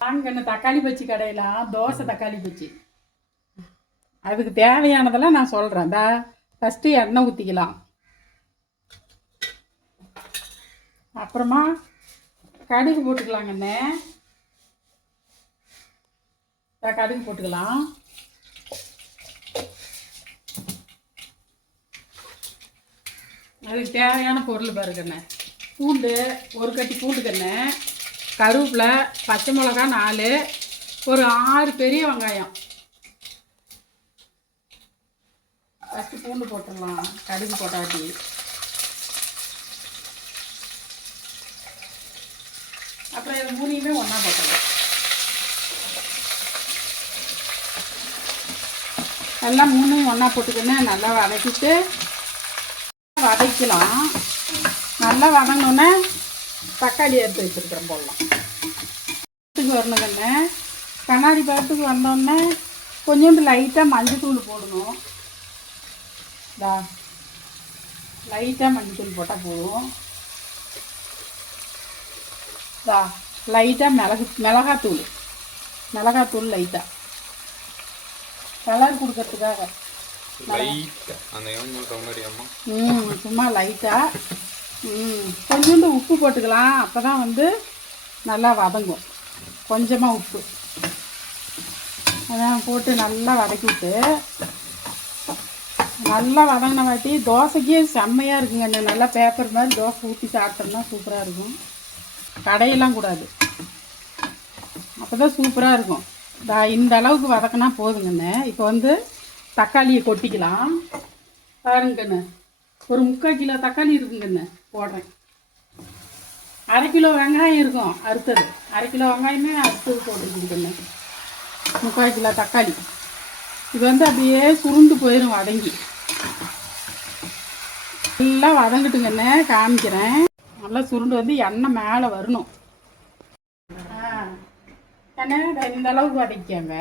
வாங்கண்ணு தக்காளி பச்சி கடையெல்லாம் தோசை தக்காளி பச்சி. அதுக்கு தேவையானதெல்லாம் நான் சொல்கிறேன். ஃபஸ்ட்டு எண்ணெய் ஊற்றிக்கலாம். அப்புறமா கடுகு போட்டுக்கலாங்கண்ணே. கடுகு போட்டுக்கலாம். அதுக்கு தேவையான பொருள் பாருங்கண்ணே. பூண்டு ஒரு கட்டி பூண்டுக்கண்ணே, கருவேப்பிலை, பச்சை மிளகா 4, ஒரு 6 பெரிய வெங்காயம். ஃபஸ்ட்டு பூண்டு போட்டுடலாம். கடுகு போட்டாட்டி அப்புறம் இது 3யுமே ஒன்றா போட்டுடலாம். எல்லாம் 3யும் ஒன்றா போட்டுக்கின்னு நல்லா வதக்கிட்டு வதக்கலாம். நல்லா வதங்கினோன்னே தக்காளி எடுத்து வச்சுருக்கிறேன் போடலாம். வரணுங்கண்ணே. கண்ணாடி பழத்துக்கு வந்தோடனே கொஞ்சோண்டு லைட்டாக மஞ்சத்தூள் போடணும். லைட்டாக மஞ்சத்தூள் போட்டால் போதும். லைட்டாக மிளகாத்தூள் லைட்டாக கலர் கொடுக்கறதுக்காக சும்மா லைட்டாக. கொஞ்சோண்டு உப்பு போட்டுக்கலாம். அப்போ தான் நல்லா வதங்கும். கொஞ்சமாக உப்பு அதான் போட்டு நல்லா வதக்கிட்டு நல்லா வதங்கின வாட்டி தோசைக்கே செம்மையாக இருக்குங்க. நல்லா பேப்பர் மாதிரி தோசை ஊற்றி சாப்பிட்டோம்னா சூப்பராக இருக்கும். கடையெல்லாம் கூடாது, அப்போ தான் சூப்பராக இருக்கும். இந்த அளவுக்கு வதக்கினா போதுங்கண்ணே. இப்போ தக்காளியை கொட்டிக்கலாம். பாருங்கண்ணே, ஒரு 3/4 கிலோ தக்காளி இருக்குங்கண்ணே போடுறேன். 1/2 கிலோ வெங்காயம் இருக்கும் அறுத்தது. 1/2 கிலோ வெங்காயமே அறுத்தது போட்டுருக்குங்கண்ணே. 3/4 கிலோ தக்காளி. இது அப்படியே சுருண்டு போயிடும் வதங்கி. நல்லா வதங்கிட்டுங்கண்ணே, காமிக்கிறேன். நல்லா சுருண்டு எண்ணெய் மேலே வரணும். எண்ணெய் இந்த அளவுக்கு வதக்கிக்காங்க.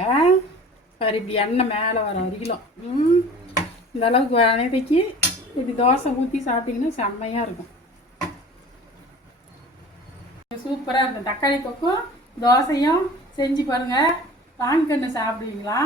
சரி, இப்படி எண்ணெய் மேலே வர வரைக்கும் இந்த அளவுக்கு வதக்கி இப்படி தோசை ஊற்றி சாப்பிட்டிங்கன்னா செம்மையாக இருக்கும். சூப்பராக இருக்கும். தக்காளி தொக்கும் தோசையும் செஞ்சு பாருங்கள். வாங்கிக்கண்ணு சாப்பிடுவீங்களா?